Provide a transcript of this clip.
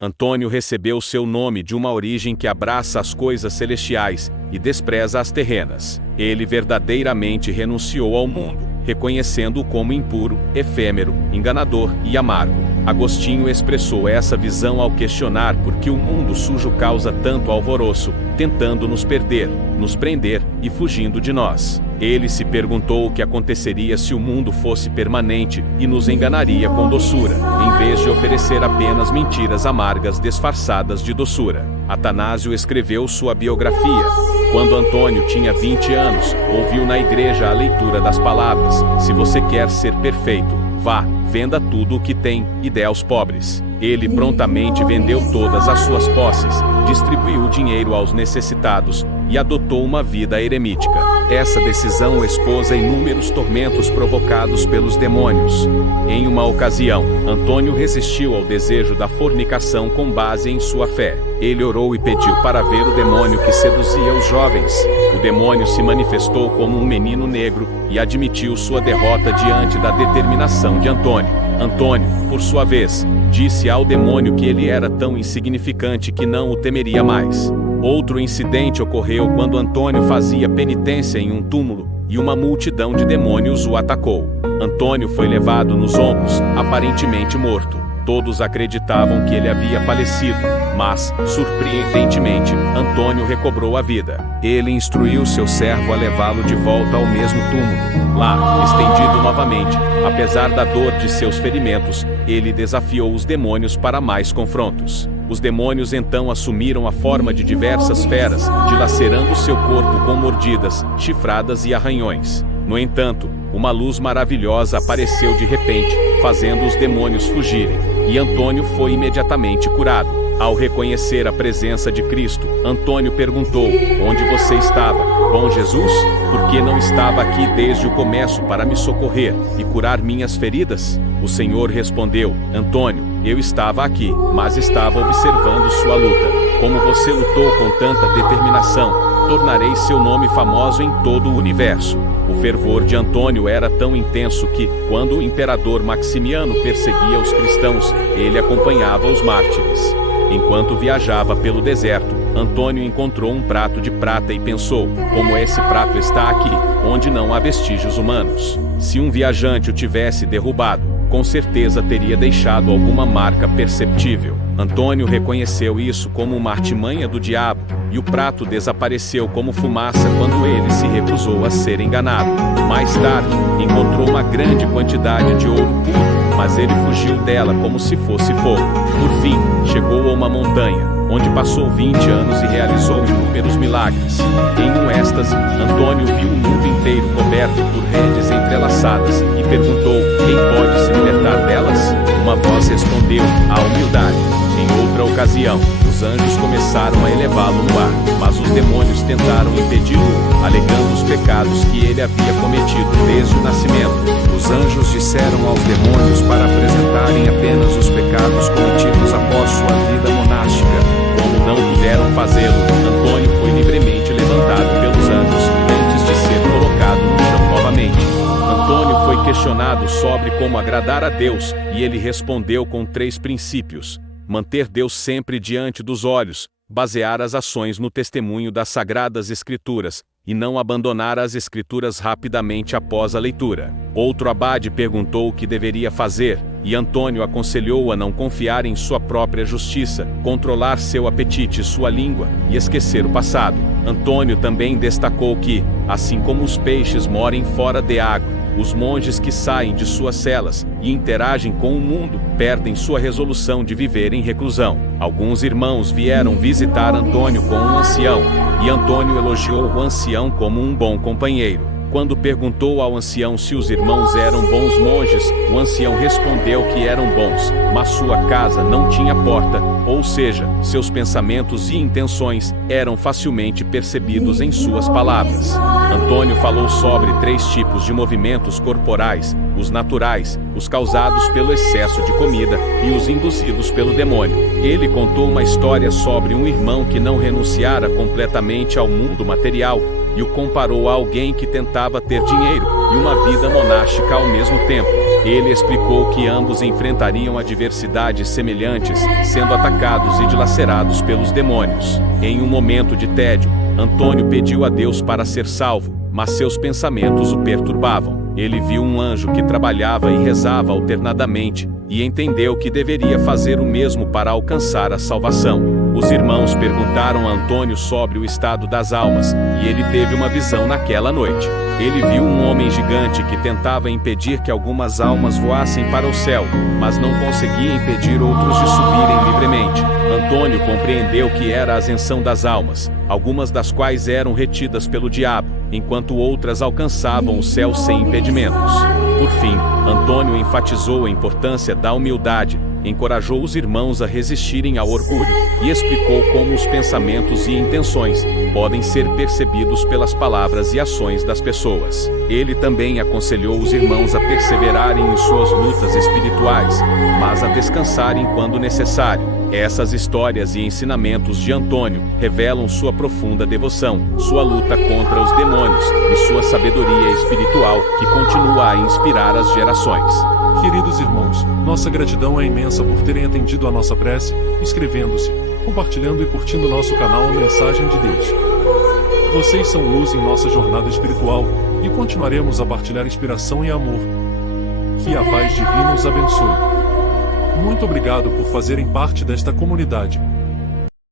Antônio recebeu seu nome de uma origem que abraça as coisas celestiais e despreza as terrenas. Ele verdadeiramente renunciou ao mundo, reconhecendo-o como impuro, efêmero, enganador e amargo. Agostinho expressou essa visão ao questionar por que o mundo sujo causa tanto alvoroço, tentando nos perder, nos prender e fugindo de nós. Ele se perguntou o que aconteceria se o mundo fosse permanente e nos enganaria com doçura, em vez de oferecer apenas mentiras amargas disfarçadas de doçura. Atanásio escreveu sua biografia. Quando Antônio tinha 20 anos, ouviu na igreja a leitura das palavras: "Se você quer ser perfeito, vá, venda tudo o que tem e dê aos pobres." Ele prontamente vendeu todas as suas posses, distribuiu o dinheiro aos necessitados e adotou uma vida eremítica. Essa decisão o expôs a inúmeros tormentos provocados pelos demônios. Em uma ocasião, Antônio resistiu ao desejo da fornicação com base em sua fé. Ele orou e pediu para ver o demônio que seduzia os jovens. O demônio se manifestou como um menino negro e admitiu sua derrota diante da determinação de Antônio. Antônio, por sua vez, disse ao demônio que ele era tão insignificante que não o temeria mais. Outro incidente ocorreu quando Antônio fazia penitência em um túmulo e uma multidão de demônios o atacou. Antônio foi levado nos ombros, aparentemente morto. Todos acreditavam que ele havia falecido, mas, surpreendentemente, Antônio recobrou a vida. Ele instruiu seu servo a levá-lo de volta ao mesmo túmulo. Lá, estendido novamente, apesar da dor de seus ferimentos, ele desafiou os demônios para mais confrontos. Os demônios então assumiram a forma de diversas feras, dilacerando seu corpo com mordidas, chifradas e arranhões. No entanto, uma luz maravilhosa apareceu de repente, fazendo os demônios fugirem, e Antônio foi imediatamente curado. Ao reconhecer a presença de Cristo, Antônio perguntou: "Onde você estava, bom Jesus? Por que não estava aqui desde o começo para me socorrer e curar minhas feridas?" O Senhor respondeu: "Antônio, eu estava aqui, mas estava observando sua luta. Como você lutou com tanta determinação, tornarei seu nome famoso em todo o universo." O fervor de Antônio era tão intenso que, quando o imperador Maximiano perseguia os cristãos, ele acompanhava os mártires. Enquanto viajava pelo deserto, Antônio encontrou um prato de prata e pensou: "Como esse prato está aqui, onde não há vestígios humanos? Se um viajante o tivesse derrubado, com certeza teria deixado alguma marca perceptível." Antônio reconheceu isso como uma artimanha do diabo, e o prato desapareceu como fumaça quando ele se recusou a ser enganado. Mais tarde, encontrou uma grande quantidade de ouro puro, mas ele fugiu dela como se fosse fogo. Por fim, chegou a uma montanha, onde passou 20 anos e realizou inúmeros milagres. Em um êxtase, Antônio viu o mundo inteiro coberto por redes entrelaçadas e perguntou: "Quem pode se libertar delas?" Uma voz respondeu: "A humildade." Em outra ocasião, os anjos começaram a elevá-lo no ar, mas os demônios tentaram impedi-lo, alegando os pecados que ele havia cometido desde o nascimento. Os anjos disseram aos demônios para apresentarem apenas os pecados cometidos após sua vida monástica. Como não puderam fazê-lo, Antônio foi livremente levantado pelos anjos antes de ser colocado no chão novamente. Antônio foi questionado sobre como agradar a Deus, e ele respondeu com 3 princípios: manter Deus sempre diante dos olhos, basear as ações no testemunho das Sagradas Escrituras, e não abandonar as Escrituras rapidamente após a leitura. Outro abade perguntou o que deveria fazer, e Antônio aconselhou a não confiar em sua própria justiça, controlar seu apetite e sua língua, e esquecer o passado. Antônio também destacou que, assim como os peixes morem fora de água, os monges que saem de suas celas e interagem com o mundo perdem sua resolução de viver em reclusão. Alguns irmãos vieram visitar Antônio com um ancião, e Antônio elogiou o ancião como um bom companheiro. Quando perguntou ao ancião se os irmãos eram bons monges, o ancião respondeu que eram bons, mas sua casa não tinha porta, ou seja, seus pensamentos e intenções eram facilmente percebidos em suas palavras. Antônio falou sobre 3 tipos de movimentos corporais: os naturais, os causados pelo excesso de comida e os induzidos pelo demônio. Ele contou uma história sobre um irmão que não renunciara completamente ao mundo material e o comparou a alguém que tentava ter dinheiro e uma vida monástica ao mesmo tempo. Ele explicou que ambos enfrentariam adversidades semelhantes, sendo atacados e dilacerados pelos demônios. Em um momento de tédio, Antônio pediu a Deus para ser salvo, mas seus pensamentos o perturbavam. Ele viu um anjo que trabalhava e rezava alternadamente, e entendeu que deveria fazer o mesmo para alcançar a salvação. Os irmãos perguntaram a Antônio sobre o estado das almas, e ele teve uma visão naquela noite. Ele viu um homem gigante que tentava impedir que algumas almas voassem para o céu, mas não conseguia impedir outros de subirem livremente. Antônio compreendeu que era a ascensão das almas, algumas das quais eram retidas pelo diabo, enquanto outras alcançavam o céu sem impedimentos. Por fim, Antônio enfatizou a importância da humildade, encorajou os irmãos a resistirem ao orgulho e explicou como os pensamentos e intenções podem ser percebidos pelas palavras e ações das pessoas. Ele também aconselhou os irmãos a perseverarem em suas lutas espirituais, mas a descansarem quando necessário. Essas histórias e ensinamentos de Antônio revelam sua profunda devoção, sua luta contra os demônios e sua sabedoria espiritual que continua a inspirar as gerações. Queridos irmãos, nossa gratidão é imensa por terem atendido a nossa prece, inscrevendo-se, compartilhando e curtindo nosso canal Mensagem de Deus. Vocês são luz em nossa jornada espiritual e continuaremos a partilhar inspiração e amor. Que a paz divina os abençoe. Muito obrigado por fazerem parte desta comunidade.